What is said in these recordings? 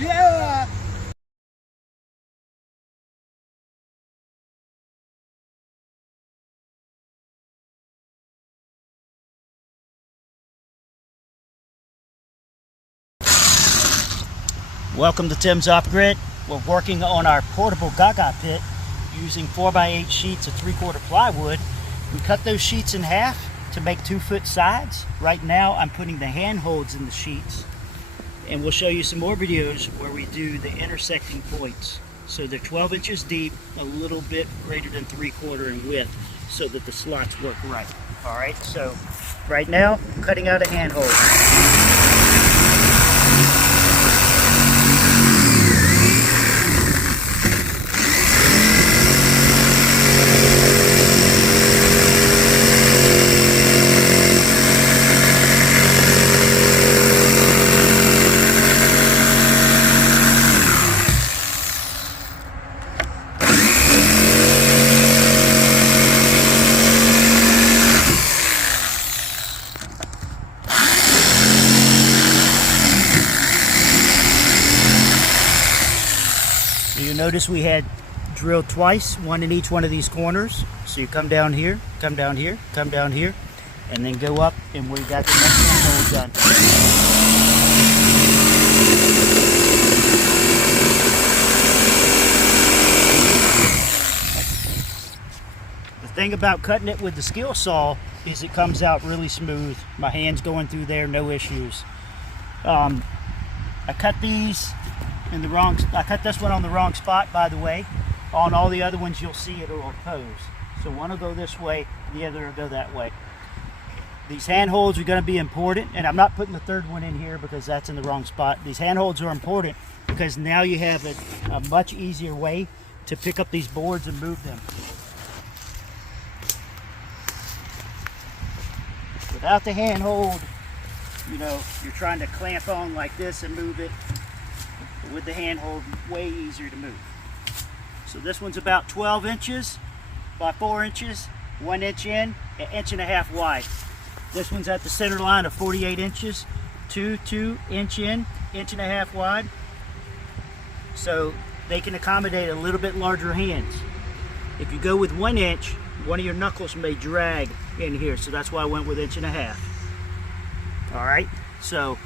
Yeah! Welcome to Tim's Off Grid. We're working on our portable Gaga pit using 4x8 sheets of 3/4 plywood. We cut those sheets in half to make 2-foot sides. Right now I'm putting the handholds in the sheets, and we'll show you some more videos where we do the intersecting points. So they're 12 inches deep, a little bit greater than 3/4 in width, so that the slots work right. All right, so right now I'm cutting out a handhold. You notice we had drilled twice, one in each one of these corners. So you come down here, come down here, come down here, and then go up, and we got the next handhole done. The thing about cutting it with the skill saw is it comes out really smooth. My hand's going through there, no issues. I cut these in the wrong. I cut this one on the wrong spot, by the way. On all the other ones, you'll see it will oppose. So one will go this way, the other will go that way. These handholds are going to be important, and I'm not putting the third one in here because that's in the wrong spot. These handholds are important because now you have a much easier way to pick up these boards and move them. Without the handhold, you know, you're trying to clamp on like this and move it. With the handhold, way easier to move. So this one's about 12 inches by 4 inches, 1 inch in, 1.5 inches wide. This one's at the center line of 48 inches, 2 inch in, 1.5 inches wide. So they can accommodate a little bit larger hands. If you go with 1 inch, one of your knuckles may drag in here, so that's why I went with 1.5 inches. All right, so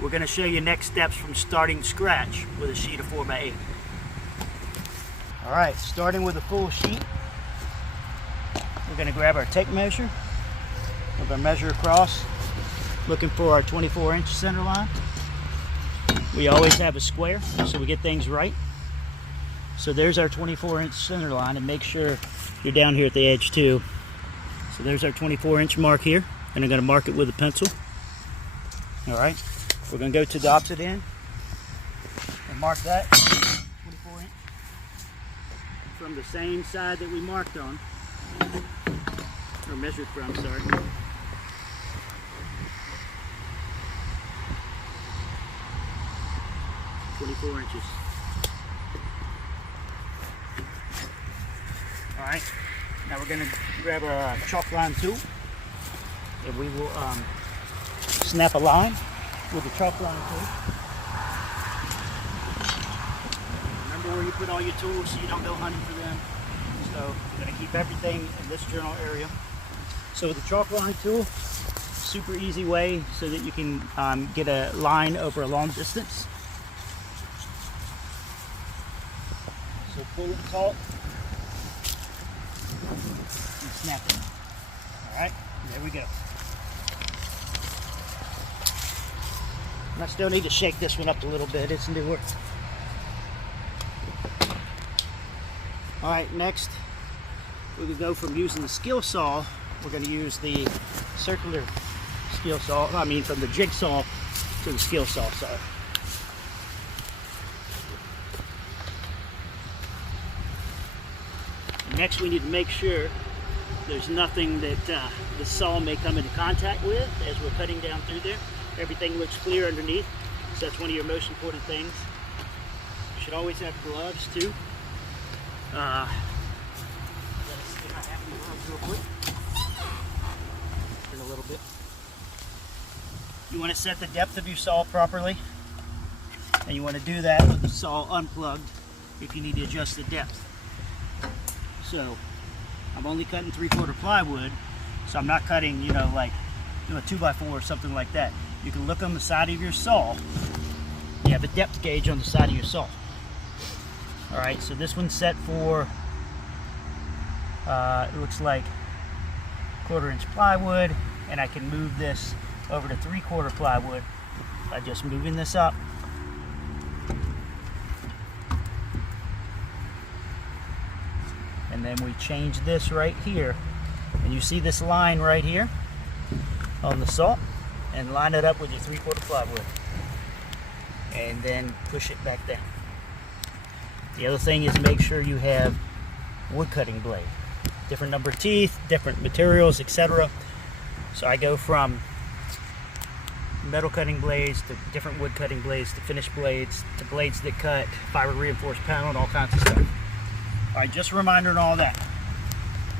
we're going to show you next steps from starting scratch with a sheet of 4x8. All right, starting with a full sheet, we're going to grab our tape measure. We're going to measure across, looking for our 24-inch center line. We always have a square, so we get things right. So there's our 24-inch center line, and make sure you're down here at the edge too. So there's our 24-inch mark here, and I'm going to mark it with a pencil. All right. We're going to go to the opposite end and mark that 24 inch from the same side that we marked on, or measured from, sorry. .24 inches. All right, now we're going to grab a chalk line tool, and we will snap a line with the chalk line tool. Remember where you put all your tools so you don't go hunting for them. So you're going to keep everything in this general area. So with the chalk line tool, super easy way so that you can get a line over a long distance. So pull it taut and snap it. All right, there we go. I still need to shake this one up a little bit, it's newer. All right, next we can go from using the skill saw, we're going to use the circular skill saw, from the jigsaw to the skill saw side. Next we need to make sure there's nothing that the saw may come into contact with as we're cutting down through there. Everything looks clear underneath, so that's one of your most important things. You should always have gloves too. Let's see if I have any gloves real quick. In a little bit. You want to set the depth of your saw properly. And you want to do that with the saw unplugged if you need to adjust the depth. So I'm only cutting 3/4 plywood, so I'm not cutting, you know, like a 2x4 or something like that. You can look on the side of your saw. You have a depth gauge on the side of your saw. All right, so this one's set for, it looks like 1/4 inch plywood, and I can move this over to 3/4 plywood by just moving this up. And then we change this right here, and you see this line right here on the saw, and line it up with your 3/4 plywood, and then push it back down. The other thing is make sure you have wood cutting blade, different number of teeth, different materials, etc. So I go from metal cutting blades to different wood cutting blades to finished blades to blades that cut fiber reinforced panel and all kinds of stuff. All right, just a reminder on all that.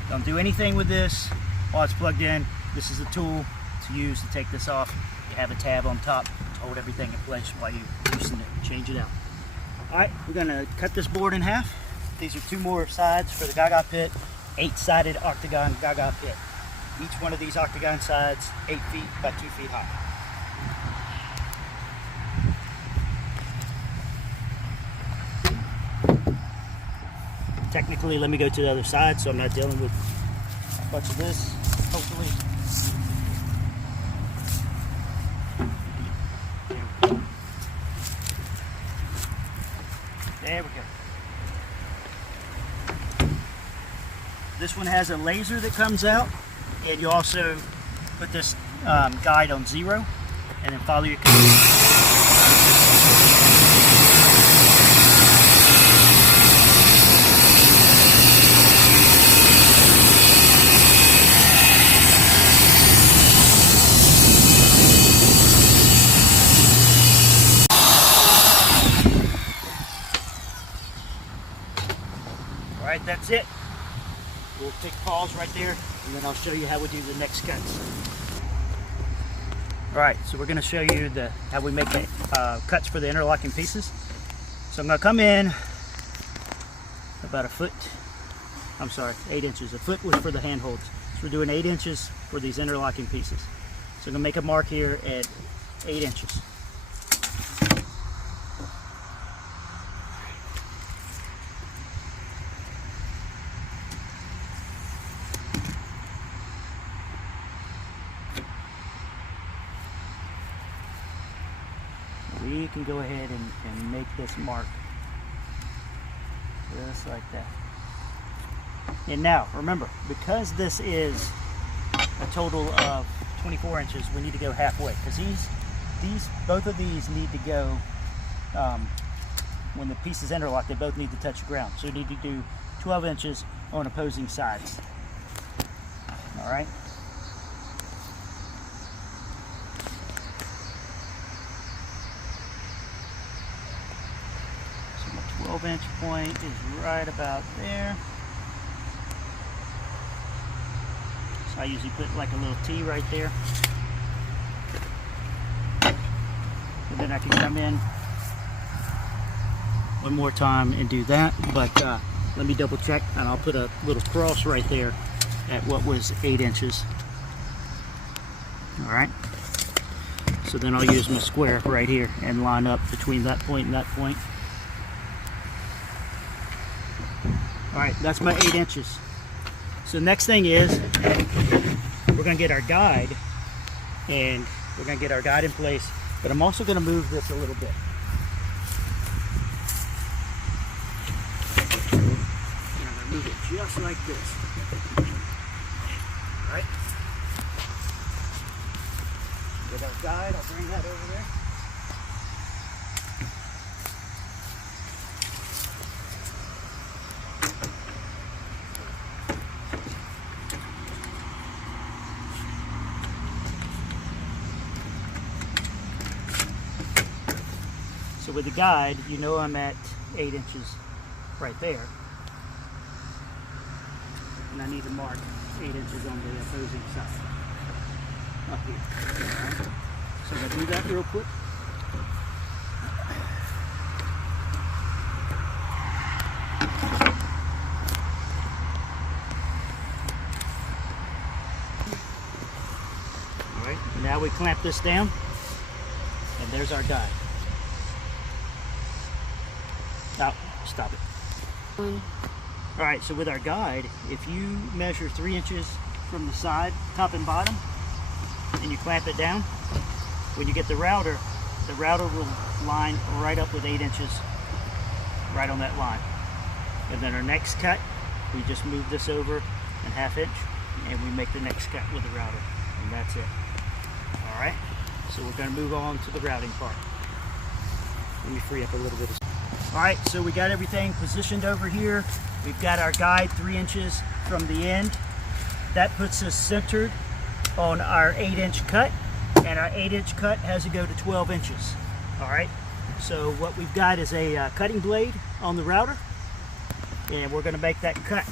Don't do anything with this while it's plugged in. This is a tool to use to take this off. You have a tab on top to hold everything in place while you loosen it and change it out. All right, we're gonna cut this board in half. These are 2 more sides for the Gaga pit, 8-sided octagon Gaga pit. Each one of these octagon sides, 8 feet by 2 feet high. Technically, let me go to the other side so I'm not dealing with a bunch of this, hopefully. There we go. This one has a laser that comes out, and you also put this guide on 0, and then follow your command. All right, that's it. We'll take pause right there, and then I'll show you how we do the next cuts. All right, so we're going to show you how we make the cuts for the interlocking pieces. So I'm going to come in about 8 inches. A foot was for the handholds. So we're doing 8 inches for these interlocking pieces. So I'm going to make a mark here at 8 inches. We can go ahead and make this mark just like that. And now remember, because this is a total of 24 inches, we need to go halfway, because both of these need to go, when the pieces interlock, they both need to touch the ground. So you need to do 12 inches on opposing sides. All right. So my 12-inch point is right about there. So I usually put like a little T right there. And then I can come in one more time and do that, but let me double check, and I'll put a little cross right there at what was 8 inches. All right, so then I'll use my square right here and line up between that point and that point. All right, that's my 8 inches. So next thing is we're going to get our guide, and we're going to get our guide in place, but I'm also going to move this a little bit. And I'm going to move it just like this. All right? Get our guide, I'll bring that over there. So with the guide, you know I'm at 8 inches right there. And I need to mark 8 inches on the opposing side. Up here. Right. So I'm going to do that real quick. Now we clamp this down, and there's our guide. Now, stop it. All right, so with our guide, if you measure 3 inches from the side, top and bottom, and you clamp it down, when you get the router will line right up with 8 inches, right on that line. And then our next cut, we just move this over a ½ inch, and we make the next cut with the router, and that's it. All right, so we're going to move on to the routing part. Let me free up a little bit of space. All right, so we got everything positioned over here. We've got our guide 3 inches from the end. That puts us centered on our 8-inch cut, and our 8-inch cut has to go to 12 inches. All right, so what we've got is a cutting blade on the router, and we're going to make that cut.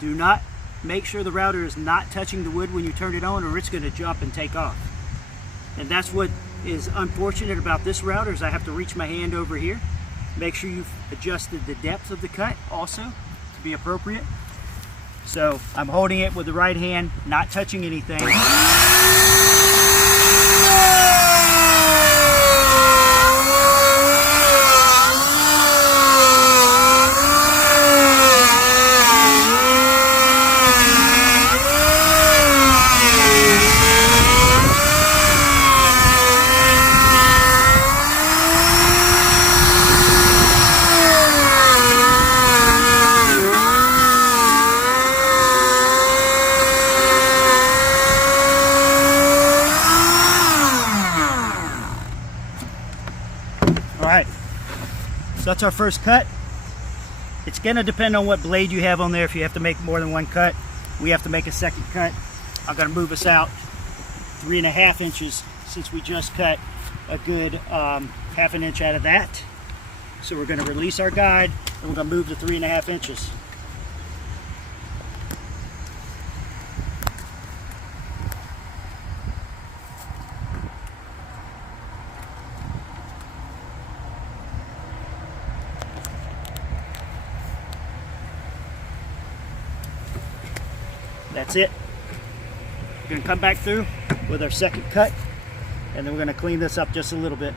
Do not, make sure the router is not touching the wood when you turn it on, or it's going to jump and take off. And that's what is unfortunate about this router, is I have to reach my hand over here. Make sure you've adjusted the depth of the cut also to be appropriate. So I'm holding it with the right hand, not touching anything. Alright, so that's our first cut. It's going to depend on what blade you have on there. If you have to make more than one cut, we have to make a second cut. I'm going to move us out 3.5 inches, since we just cut a good ½ an inch out of that. So we're going to release our guide, and we're going to move to 3.5 inches. That's it. We're going to come back through with our second cut, and then we're going to clean this up just a little bit.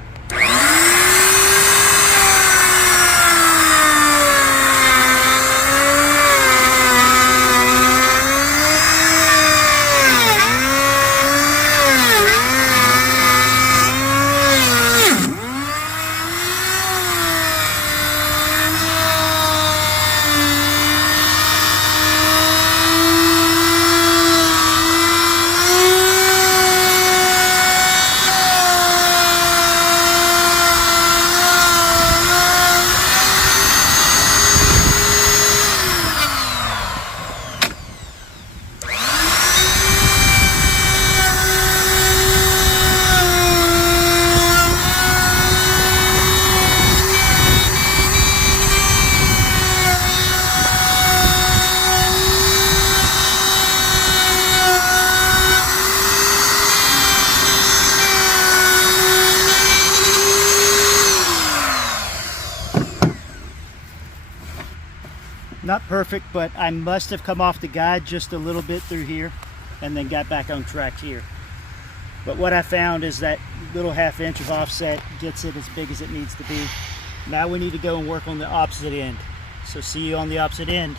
Not perfect, but I must have come off the guide just a little bit through here and then got back on track here. But what I found is that little ½ inch of offset gets it as big as it needs to be. Now we need to go and work on the opposite end. So see you on the opposite end.